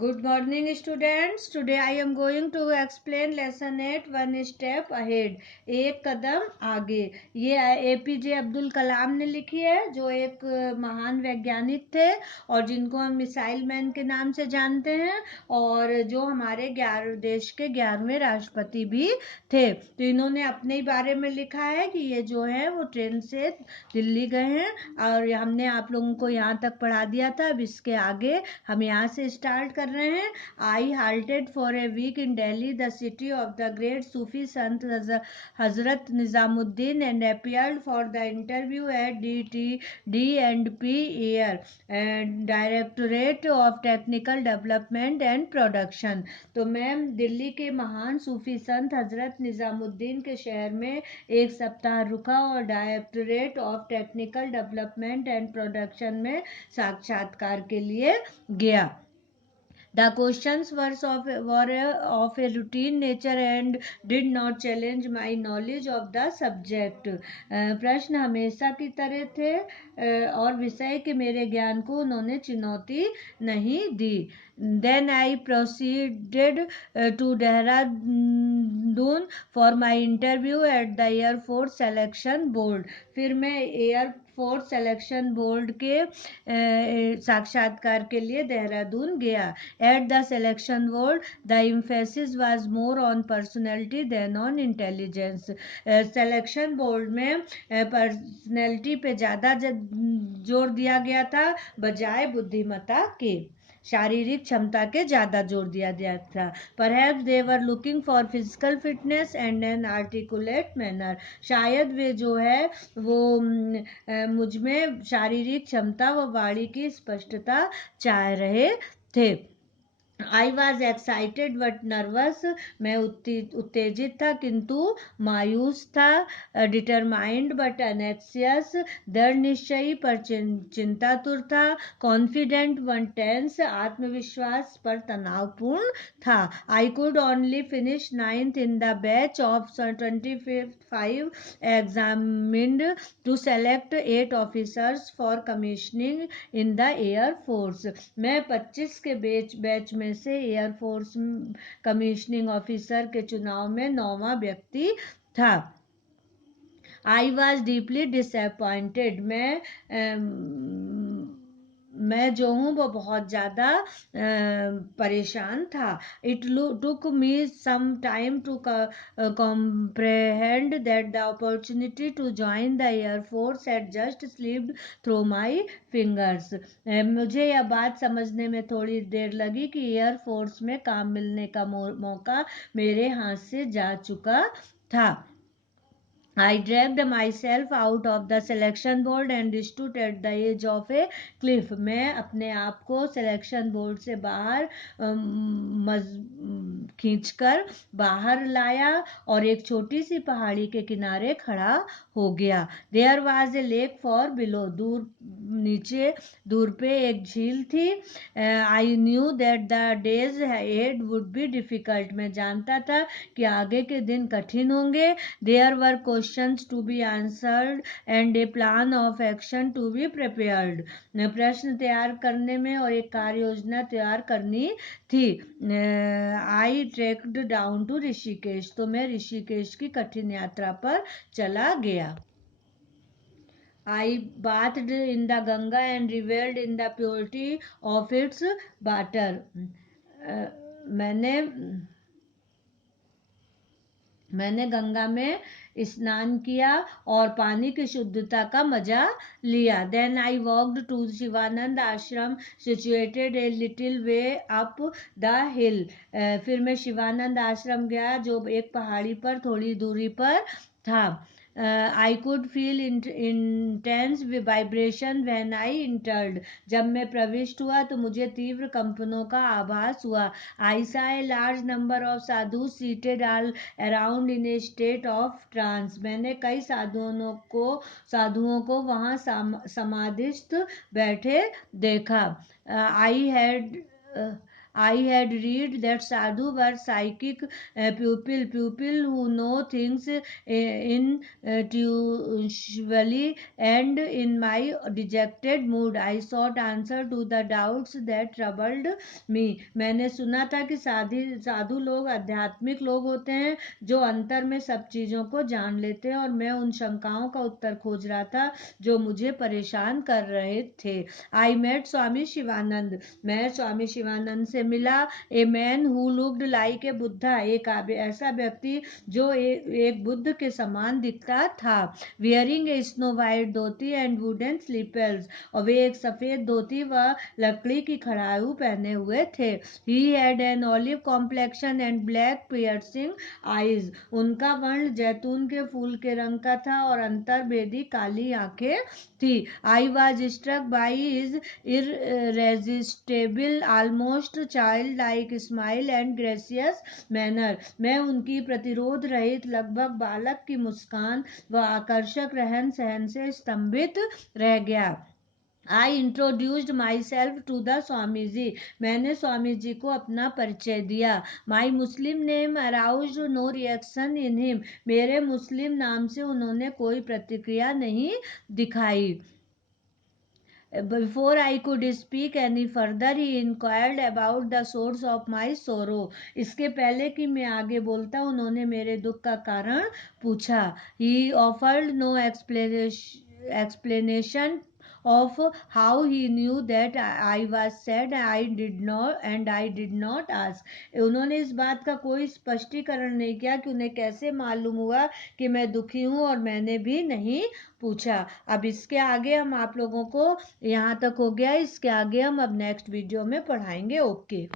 Good morning, students. Today I am going to explain lesson 8 one step ahead. एक कदम आगे. ये APJ Abdul Kalam ने लिखी है, जो एक महान वैज्ञानिक थे और जिनको हम मिसाइल मैन के नाम से जानते हैं और जो हमारे देश के 11वें राष्ट्रपति भी थे. तो इन्होंने अपने ही बारे में लिखा है कि ये जो है वो ट्रेन से दिल्ली गए हैं और हमने आप लोगों को यहाँ तक पढ़ा दिया था. अब इसके आगे हम यहाँ से स्टार्ट कर रहे हैं. I halted for a week in Delhi, the city of the great Sufi sant Hazrat Nizamuddin, and appeared for the interview at D&P Air directorate of technical development and production. तो मैं दिल्ली के महान सूफी संत हजरत निजामुद्दीन के शहर में एक सप्ताह रुका और directorate of technical development and production में साक्षात्कार के लिए गया. The questions were of a routine nature and did not challenge my knowledge of the subject. प्रश्न हमेशा की तरह थे और विषय के मेरे ज्ञान को उन्होंने चुनौती नहीं दी. Then I proceeded to Dehradun for my interview at the Air Force Selection Board. फिर मैं एयर फोर्स सिलेक्शन बोर्ड के साक्षात्कार के लिए देहरादून गया. At the selection board, the emphasis was more on personality than on intelligence. Selection board में personality पे ज़्यादा जोर दिया गया था बजाय बुद्धिमत्ता के. शारीरिक क्षमता के ज़्यादा जोर दिया गया था. Perhaps they were looking for physical fitness and an articulate manner. शायद वे जो है वो मुझ में शारीरिक क्षमता व वाणी की स्पष्टता चाह रहे थे. I was excited but nervous. मैं उत्तेजित था किंतु मायूस था. Determined but anxious. दृढ़ निश्चयी पर चिंतातुर था. Confident but tense. आत्मविश्वास पर तनावपूर्ण था. I could only finish 9th in the batch of 25 examined to select 8 officers for commissioning in the Air Force. मैं 25 के बैच में से एयरफोर्स कमिश्निंग ऑफिसर के चुनाव में 9वां व्यक्ति था. I was deeply disappointed. मैं जो हूँ वो बहुत ज़्यादा परेशान था. It took me some time to comprehend that the opportunity to join the Air Force had just slipped through my fingers. मुझे यह बात समझने में थोड़ी देर लगी कि एयर फोर्स में काम मिलने का मौका मेरे हाथ से जा चुका था. I dragged myself out of the selection board and stood at the edge of a cliff. मैं अपने आप को सिलेक्शन बोर्ड से बाहर खींचकर बाहर लाया और एक छोटी सी पहाड़ी के किनारे खड़ा हो गया. There was a lake far below. दूर पे एक झील थी. I knew that the days ahead would be difficult. मैं जानता था कि आगे के दिन कठिन होंगे. There were questions to be answered and a plan of action to be prepared. प्रश्न तैयार करने में और एक कार्य योजना तैयार करनी थी. I trekked down to Rishikesh. तो मैं ऋषिकेश की कठिन यात्रा पर चला गया. I bathed in the Ganga and reveled in the purity of its water. मैंने गंगा में स्नान किया और पानी की शुद्धता का मजा लिया. Then I walked to Shivanand आश्रम situated a little way up the hill. फिर मैं शिवानंद आश्रम गया जो एक पहाड़ी पर थोड़ी दूरी पर था. I could feel intense vibration when I entered. जब मैं प्रविष्ट हुआ तो मुझे तीव्र कंपनों का आभास हुआ. I saw a large number of sadhus seated all around in a state of trance. मैंने कई साधुओं को वहाँ समाधिस्थ बैठे देखा. I had read that sadhu were psychic people who know things intuitively, and in my dejected mood I sought answer to the doubts that troubled me. मैंने सुना था कि साधु लोग आध्यात्मिक लोग होते हैं जो अंतर में सब चीजों को जान लेते हैं, और मैं उन शंकाओं का उत्तर खोज रहा था जो मुझे परेशान कर रहे थे. आई मेट स्वामी शिवानंद. मैं स्वामी शिवानंद से मिला. A man who looked like a Buddha. एक ऐसा व्यक्ति जो एक बुद्ध के समान दिखता था. Wearing a snow white dhoti and wooden slippers. और वे एक सफेद धोती व लकड़ी की खड़ाऊ पहने हुए थे. He had an olive complexion and black piercing eyes. उनका वर्ण जैतून के फूल के रंग का था और अंतर्भेदी काली आंखें थी. I was struck by his irresistible, almost childlike smile and gracious manner. मैं उनकी प्रतिरोध रहित लगभग बालक की मुस्कान व आकर्षक रहन सहन से स्तंभित रह गया. I introduced myself to the Swami ji. मैंने स्वामी जी को अपना परिचय दिया. My Muslim name aroused no reaction in him. मेरे मुस्लिम नाम से उन्होंने कोई प्रतिक्रिया नहीं दिखाई. Before I could speak any further, he inquired about the source of my sorrow. इसके पहले कि मैं आगे बोलता, उन्होंने मेरे दुख का कारण पूछा. He offered no explanation of how he knew that I was sad. I did not ask. उन्होंने इस बात का कोई स्पष्टीकरण नहीं किया कि उन्हें कैसे मालूम हुआ कि मैं दुखी हूँ, और मैंने भी नहीं पूछा. अब इसके आगे हम आप लोगों को, यहाँ तक हो गया, इसके आगे हम अब नेक्स्ट वीडियो में पढ़ाएंगे. ओके.